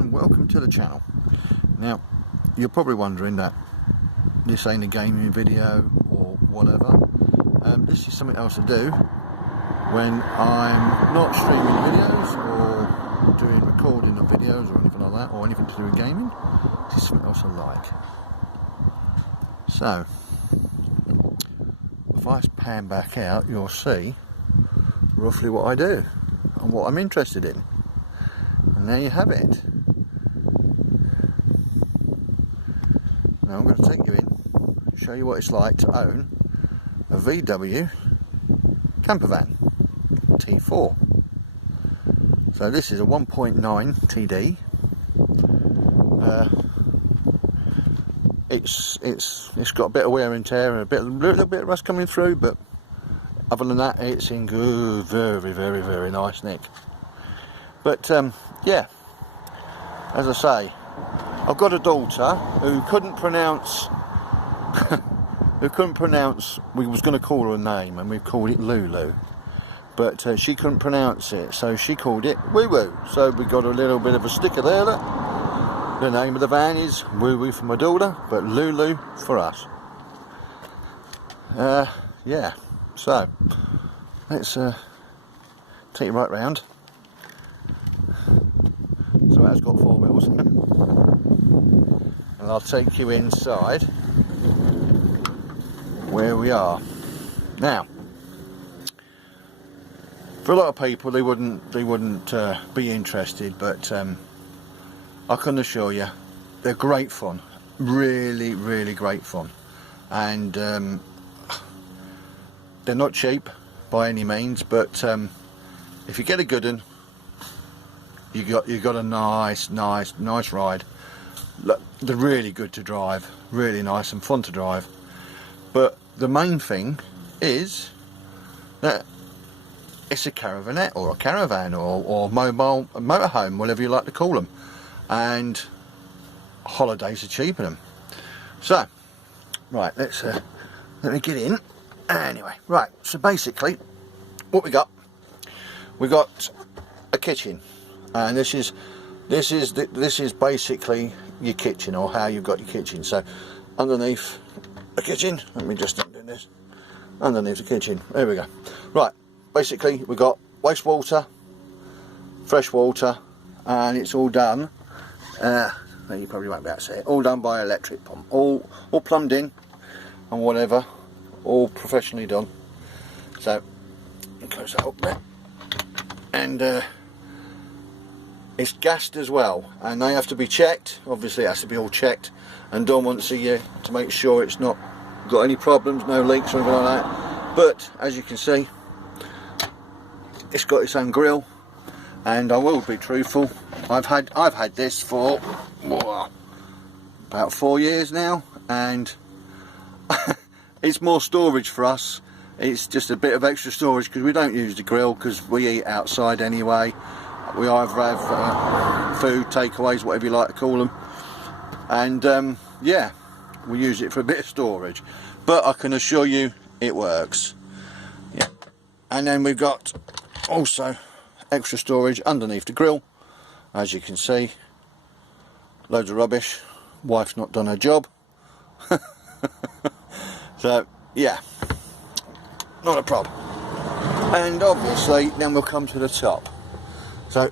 and welcome to the channel. Now you're probably wondering that this ain't a gaming video or whatever. This is something else to do when I'm not streaming videos or doing recording of videos or anything like that, or anything to do with gaming. This is something else I like. So if I pan back out, you'll see roughly what I do and what I'm interested in. And there you have it. Now I'm going to take you in, show you what it's like to own a VW camper van T4. So this is a 1.9 TD. It's got a bit of wear and tear and a little bit of rust coming through, but other than that, it's in good, very nice nick. But yeah, as I say, I've got a daughter who couldn't pronounce we was going to call her a name, and we called it Lulu, but she couldn't pronounce it, so she called it Woo Woo. So we got a little bit of a sticker there that the name of the van is Woo Woo for my daughter, but Lulu for us. Yeah, so let's take you right round. So that's got 4 wheels. And I'll take you inside where we are. Now, for a lot of people they wouldn't be interested, but I can assure you they're great fun, really great fun. And they're not cheap by any means, but if you get a good one, you got a nice ride. Look, they're really good to drive, really nice and fun to drive. But the main thing is that it's a caravanette or a caravan or mobile motorhome, whatever you like to call them, and holidays are cheaper than them. So right, let me get in. Anyway, right, so basically what we got a kitchen, and this is basically your kitchen, or how you've got your kitchen. So underneath the kitchen, let me just do this, underneath the kitchen, there we go. Right, basically we've got wastewater, fresh water, and it's all done, you probably won't be able to see it, all done by electric pump, all plumbed in and whatever, all professionally done. So close that up there, and it's gassed as well, and they have to be checked. Obviously it has to be all checked and done once a year to make sure it's not got any problems, no leaks or anything like that. But as you can see, it's got its own grill, and I will be truthful, I've had this for about 4 years now, and it's more storage for us. It's just a bit of extra storage because we don't use the grill because we eat outside anyway. We either have food takeaways, whatever you like to call them, and yeah, we use it for a bit of storage. But I can assure you it works. Yeah. And then we've got also extra storage underneath the grill, as you can see. Loads of rubbish. Wife's not done her job. So yeah, not a problem. And obviously then we'll come to the top. So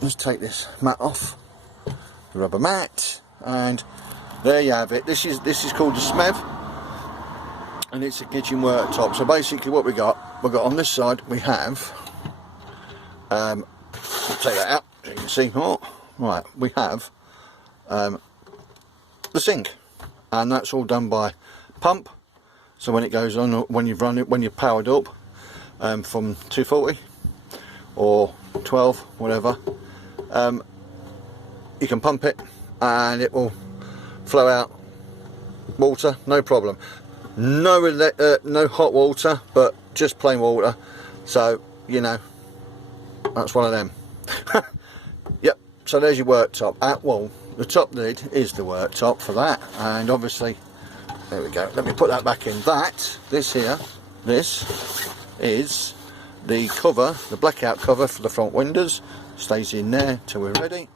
let's take this mat off, the rubber mat, and there you have it. This is called the SMEV, and it's a kitchen worktop. So basically what we got on this side, we have take that out so you can see. Oh, right, we have the sink, and that's all done by pump. So when it goes on, when you've run it, when you're powered up from 240 or 12, whatever, you can pump it and it will flow out water, no problem. No hot water, but just plain water. So you know, that's one of them. Yep. So there's your worktop. Well, the top lid is the worktop for that, and obviously there we go. Let me put that back in. This is the cover, the blackout cover for the front windows. Stays in there till we're ready.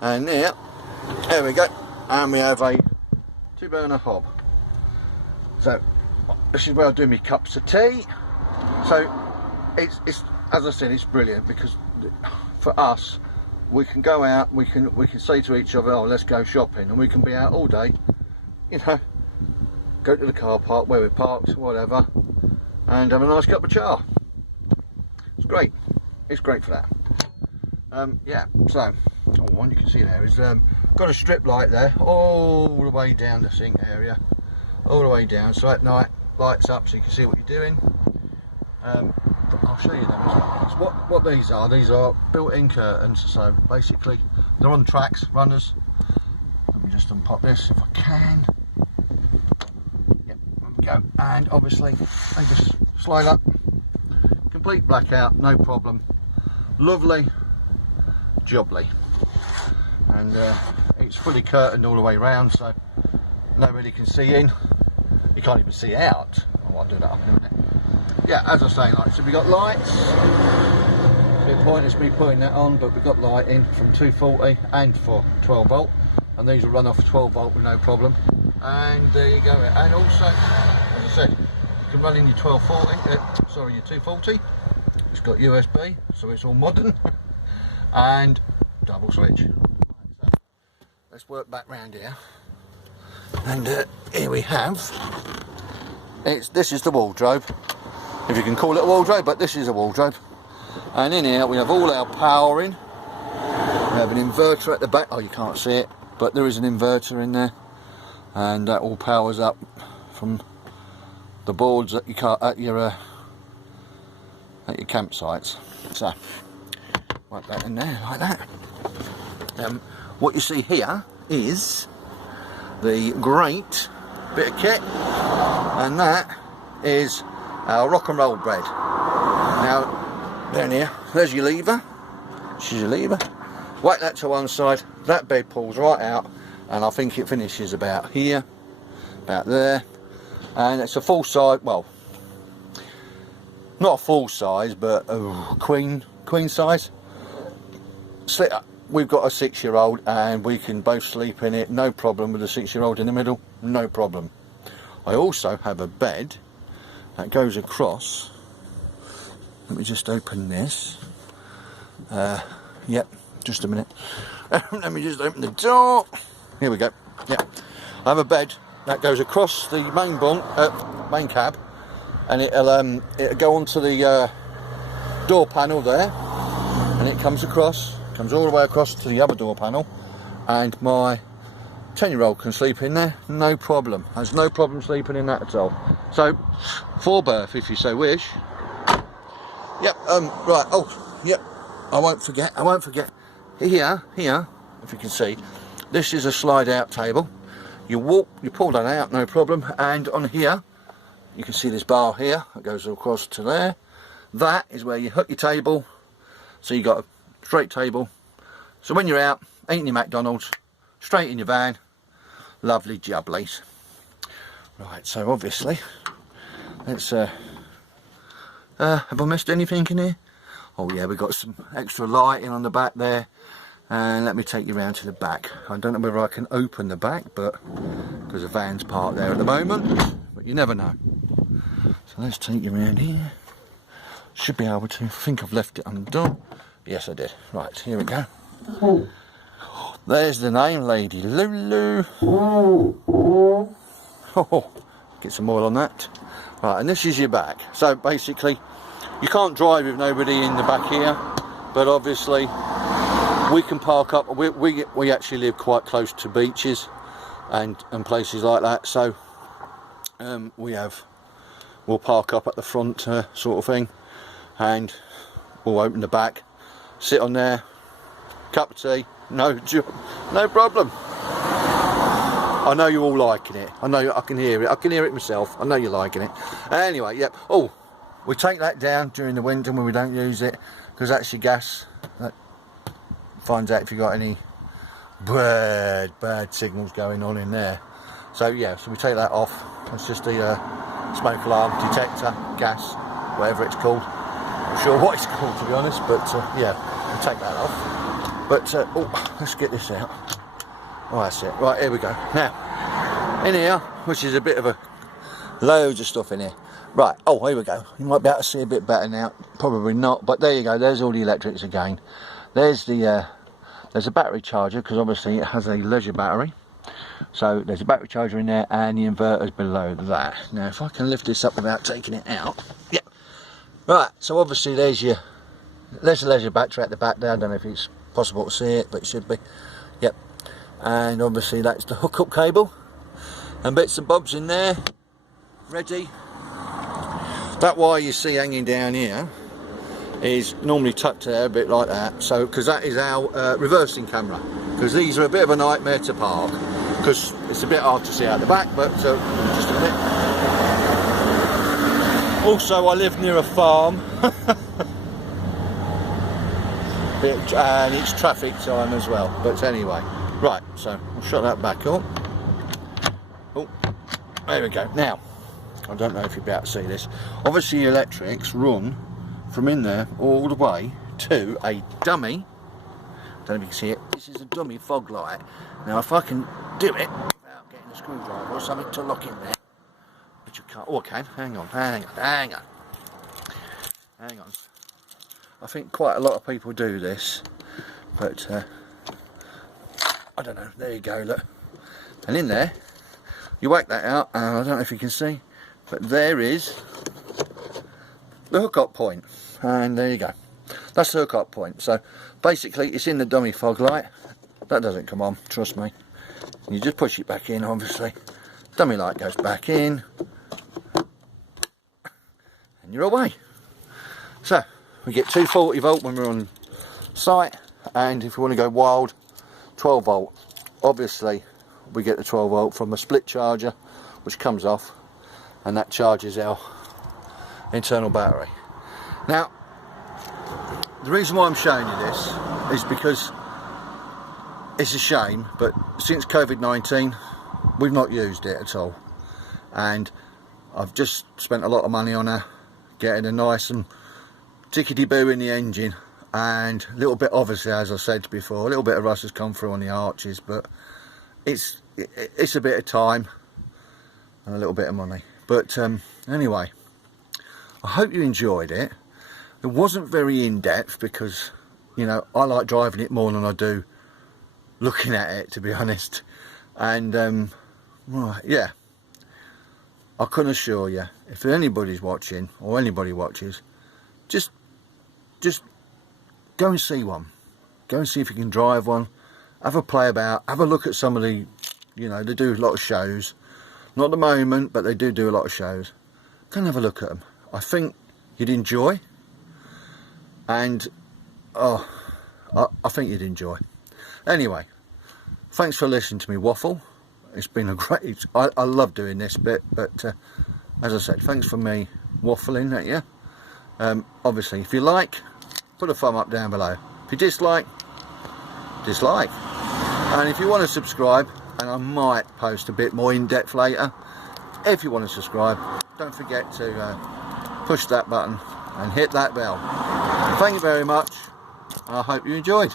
And there we go, and we have a 2-burner hob. So this is where I do my cups of tea. So it's as I said, it's brilliant, because for us, we can go out, we can say to each other, oh, let's go shopping, and we can be out all day, you know, go to the car park where we're parked, whatever, and have a nice cup of char. It's great. It's great for that. Yeah, so one you can see there is got a strip light there all the way down the sink area, all the way down, so at night lights up so you can see what you're doing. I'll show you them as well. So what these are built-in curtains, so basically they're on tracks, runners. Let me just unpop this if I can. Yep, there we go. And obviously they just slide up, complete blackout, no problem. Lovely, jubbly. And it's fully curtained all the way round, so nobody can see in. You can't even see out. Oh, I'll do that up in a minute. Yeah, as I say, like, so we've got lights. It's a bit pointless me putting that on, but we've got lighting from 240 and for 12 volt, and these will run off 12 volt with no problem. And there you go. And also, as I said, you can run in your 1240, sorry, your 240. It's got USB, so it's all modern, and double switch. So let's work back round here, and here we have. This is the wardrobe, if you can call it a wardrobe, but this is a wardrobe. And in here we have all our powering. We have an inverter at the back. Oh, you can't see it, but there is an inverter in there, and that all powers up from the boards that you can't at your campsites. So wipe that in there like that. What you see here is the great bit of kit, and that is our rock and roll bed. Now down here, there's your lever. This is your lever. Whack that to one side, that bed pulls right out, and I think it finishes about here, about there, and it's a full size, well, not a full size, but a queen size. Slit up. We've got a 6-year-old, and we can both sleep in it, no problem, with a 6-year-old in the middle, no problem. I also have a bed that goes across. Let me just open this. Yep, just a minute. Let me just open the door. Here we go. Yeah, I have a bed that goes across the main bunk, main cab, and it'll go onto the door panel there, and it comes all the way across to the other door panel, and my 10-year-old can sleep in there, no problem. Has no problem sleeping in that at all. So, 4 berth if you so wish. Yep. Right. Oh, yep. I won't forget. Here, if you can see, this is a slide-out table. You pull that out, no problem. And on here, you can see this bar here that goes across to there. That is where you hook your table. So you got a straight table. So when you're out eating your McDonald's, straight in your van, lovely jubblies. Right, so obviously, let's have I missed anything in here? Oh yeah, we've got some extra lighting on the back there, and let me take you around to the back. I don't know whether I can open the back, but because the van's parked there at the moment, but you never know. So let's take you around here. Should be able to. I think I've left it on the door. Yes, I did. Right, here we go. There's the name, Lady Lulu. Oh, get some oil on that. Right, and this is your back. So basically, you can't drive with nobody in the back here, but obviously we can park up. We actually live quite close to beaches and places like that, so we'll park up at the front sort of thing, and we'll open the back, sit on there, cup of tea, no problem. I know you're all liking it. I know, I can hear it. I can hear it myself. I know you're liking it. Anyway, yep. Oh, we take that down during the winter when we don't use it, because that's your gas. That finds out if you've got any bad signals going on in there. So yeah, so we take that off. It's just the smoke alarm detector, gas, whatever it's called. I'm not sure what it's called, to be honest, but yeah, we take that off. But oh, let's get this out. Oh, that's it. Right, here we go. Now, in here, which is a bit of a loads of stuff in here. Right, oh, here we go. You might be able to see a bit better now. Probably not, but there you go. There's all the electrics again. There's the there's a battery charger, because obviously it has a leisure battery. So there's a battery charger in there, and the inverter's below that. Now, if I can lift this up without taking it out. Yeah. Right, so obviously there's the leisure battery at the back there. I don't know if it's possible to see it, but it should be. Yep. And obviously that's the hookup cable. And bits and bobs in there. Ready. That wire you see hanging down here is normally tucked there a bit like that, so because that is our reversing camera, because these are a bit of a nightmare to park because it's a bit hard to see out the back, but just a minute. Also, I live near a farm and it's traffic time as well, but anyway, right, so I'll shut that back up. Oh, there we go. Now, I don't know if you'll be able to see this. Obviously, the electrics run from in there all the way to a dummy. Don't know if you can see it. This is a dummy fog light. Now, if I can do it without getting a screwdriver or something to lock in there, which you can't. Oh, I can. Hang on. I think quite a lot of people do this, but I don't know. There you go. Look, and in there, you whack that out. And I don't know if you can see. But there is the hookup point, and there you go. That's the hookup point. So basically, it's in the dummy fog light. That doesn't come on, trust me. You just push it back in, obviously. Dummy light goes back in, and you're away. So we get 240 volt when we're on site, and if you want to go wild, 12 volt. Obviously, we get the 12 volt from a split charger, which comes off, and that charges our internal battery. Now, the reason why I'm showing you this is because it's a shame, but since COVID-19 we've not used it at all, and I've just spent a lot of money on getting a nice and tickety-boo in the engine, and a little bit, obviously, as I said before, a little bit of rust has come through on the arches, but it's a bit of time and a little bit of money. But anyway, I hope you enjoyed it. It wasn't very in-depth because, you know, I like driving it more than I do looking at it, to be honest. And right, yeah, I can assure you, if anybody's watching or anybody watches, just go and see one. Go and see if you can drive one. Have a play about. Have a look at some of the, you know, they do a lot of shows. Not at the moment, but they do a lot of shows. Go and have a look at them. I think you'd enjoy. And, oh, I think you'd enjoy. Anyway, thanks for listening to me waffle. It's been a great, I love doing this bit, but as I said, thanks for me waffling at you. Obviously, if you like, put a thumb up down below. If you dislike, dislike. And if you want to subscribe, and I might post a bit more in-depth later, if you want to subscribe, don't forget to push that button and hit that bell. Thank you very much. I hope you enjoyed.